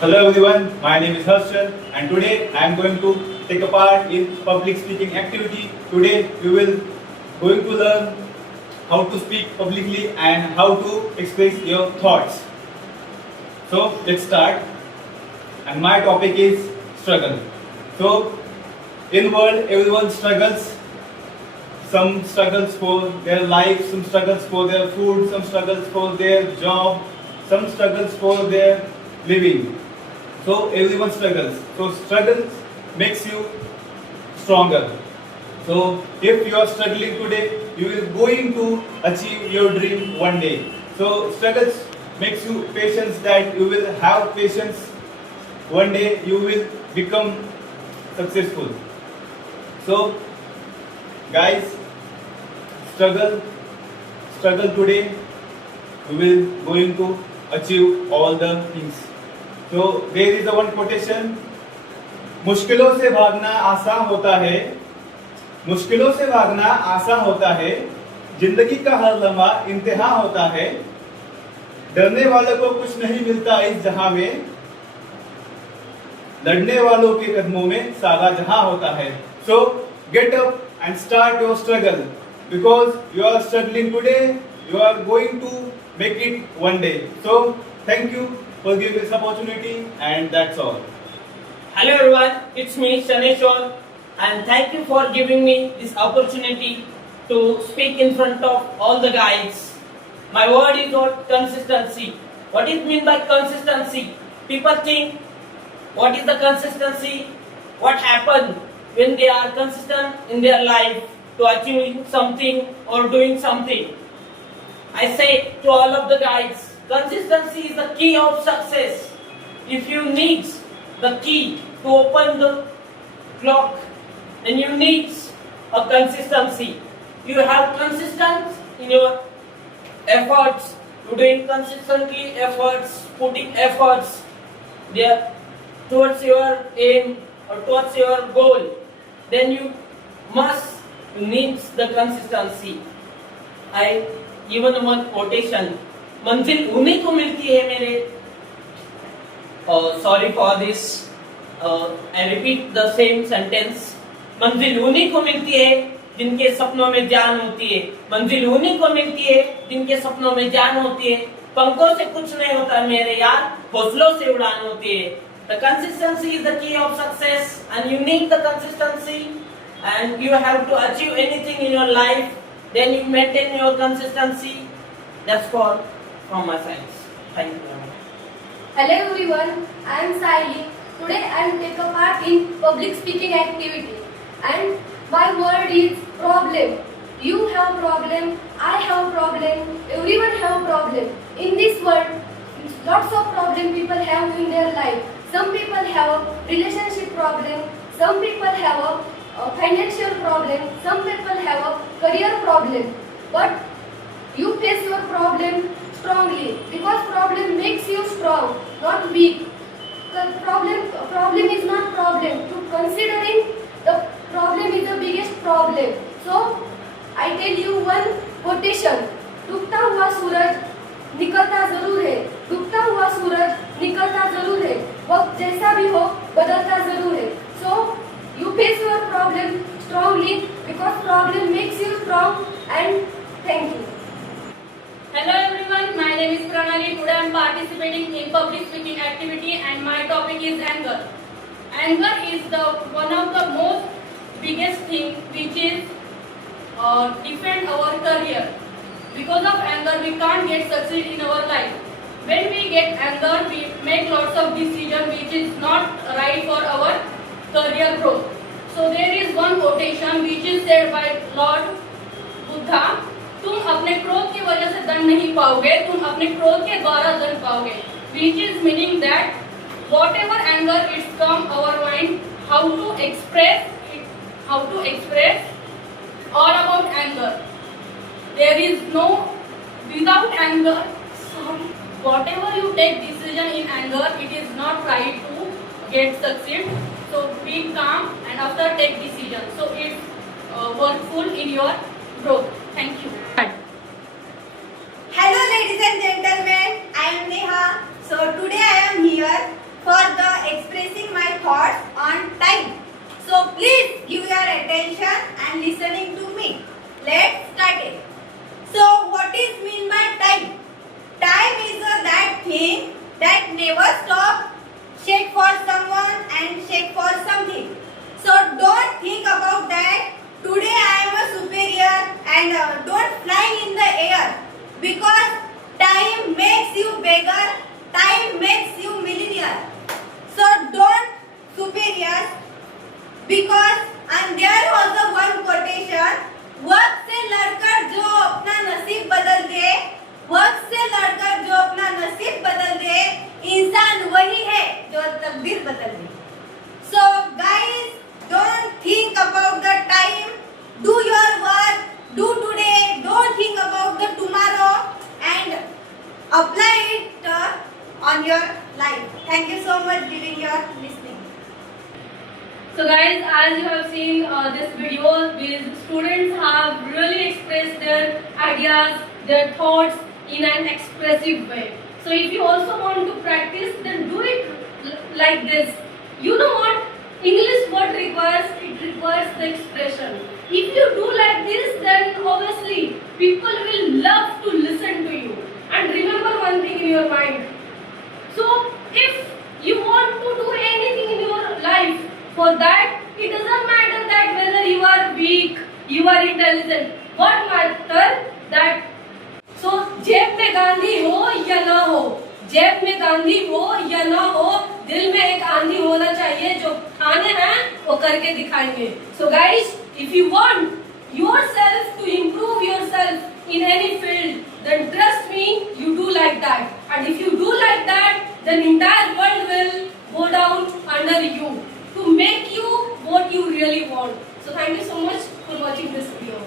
Hello everyone, my name is Harshal and today I am going to take a part in public speaking activity. Today we will going to learn how to speak publicly and how to express your thoughts. So let's start. And my topic is struggle. So in world everyone struggles. Some struggles for their life, some struggles for their food, some struggles for their job, some struggles for their living. So everyone struggles. So struggles makes you stronger. So if you are struggling today, you will going to achieve your dream one day. So struggles makes you patience that you will have patience. One day you will become successful. So guys, struggle today. You will going to achieve all the things. So there is a one quotation. मुश्किलों से भागना आसान होता है, मुश्किलों से भागना आसान होता है, जिंदगी का हर लम्हा इम्तिहान होता है, डरने वालों को कुछ नहीं मिलता इस जहां में, लड़ने वालों के कदमों में सारा जहां होता है. So get up and start your struggle because you are struggling today, you are going to make it one day. So thank you for giving this opportunity and that's all. Hello everyone, it's me Shaneshwar and thank you for giving me this opportunity to speak in front of all the guys. My word is about consistency. What is mean by consistency? People think what is the consistency? What happens when they are consistent in their life to achieving something or doing something? I say to all of the guys, consistency is the key of success. If you need the key to open the lock, then you need a consistency. You have consistency in your efforts, you doing consistently efforts, putting efforts there towards your aim or towards your goal, then you need the consistency. I given one quotation. मंजिल उन्हीं को मिलती है मेरे sorry for this I repeat the same sentence. मंजिल उन्हीं को मिलती है जिनके सपनों में जान होती है, मंजिल उन्हीं को मिलती है जिनके सपनों में जान होती है. पंखों से कुछ नहीं होता मेरे यार, हौसलों से उड़ान होती है. The consistency is the key of success and you need the consistency and you have to achieve anything in your life, then you maintain your consistency. That's all from my side. Thank you very much. Hello everyone, I am Saili. Today I will take a part in public speaking activity and my word is problem. You have problem, I have problem, everyone have problem. In this world, lots of problem people have in their life. Some people have a relationship problem, some people have a financial problem, some people have a career problem. But you face your problem strongly because problem makes you strong, not weak. The problem is not problem. To considering the problem is the biggest problem. So I tell you one quotation. डूबता हुआ सूरज निकलता जरूर है, डूबता हुआ सूरज निकलता जरूर है, वक्त जैसा भी हो बदलता जरूर है. So you face your problem strongly because problem makes you strong and thank you. Hello everyone, my name is Pranali. Today I am participating in public speaking activity and my topic is anger. Anger is the one of the most biggest thing which is defend our career. Because of anger we can't get succeed in our life. When we get anger we make lots of decisions which is not right for our career growth. So there is one quotation which is said by Lord Buddha. तुम अपने क्रोध की वजह से दंड नहीं पाओगे, तुम अपने क्रोध के द्वारा दंड पाओगे. Which is meaning that whatever anger is come our mind, how to express all about anger. There is no without anger. Whatever you take decision in anger, it is not right to get succeed. So be calm and after take decision. So it's workful in your growth. Thank you. Hello ladies and gentlemen, I am Neha. So today I am here for First off, shake for someone and shake for something. So don't think about that. Today I am a superior and don't fly in the air because time makes you beggar, time makes you millionaire. So don't superior because and there was a one quotation, वक्त से लड़कर जो अपना नसीब बदल दे, वक्त से लड़कर जो अपना नसीब बदल दे, इंसान वही है जो तकदीर बदल दे. So guys, don't think about the time. Do your work. Do today. Don't think about the tomorrow and apply it on your life. Thank you so much giving your listening. So guys, as you have seen this video, these students have really expressed their ideas, their thoughts in an expressive way. So if you also want to practice, then do it like this. You know what? English what requires? It requires the expression. If you do like this, then obviously people will love to listen to you. And remember one thing in your mind. So if you want to do anything in your life, for that, it doesn't matter that whether you are weak, you are intelligent. What matter that? So जेब में गांधी हो या ना हो, जेब में गांधी हो या ना हो, दिल में एक आंधी होना चाहिए जो खाने हैं वो करके दिखाएंगे. So guys, if you want yourself to improve yourself in any field, then trust me, you do like that. And if you do like that, then entire world will go down under you to make you what you really want. So thank you so much for watching this video.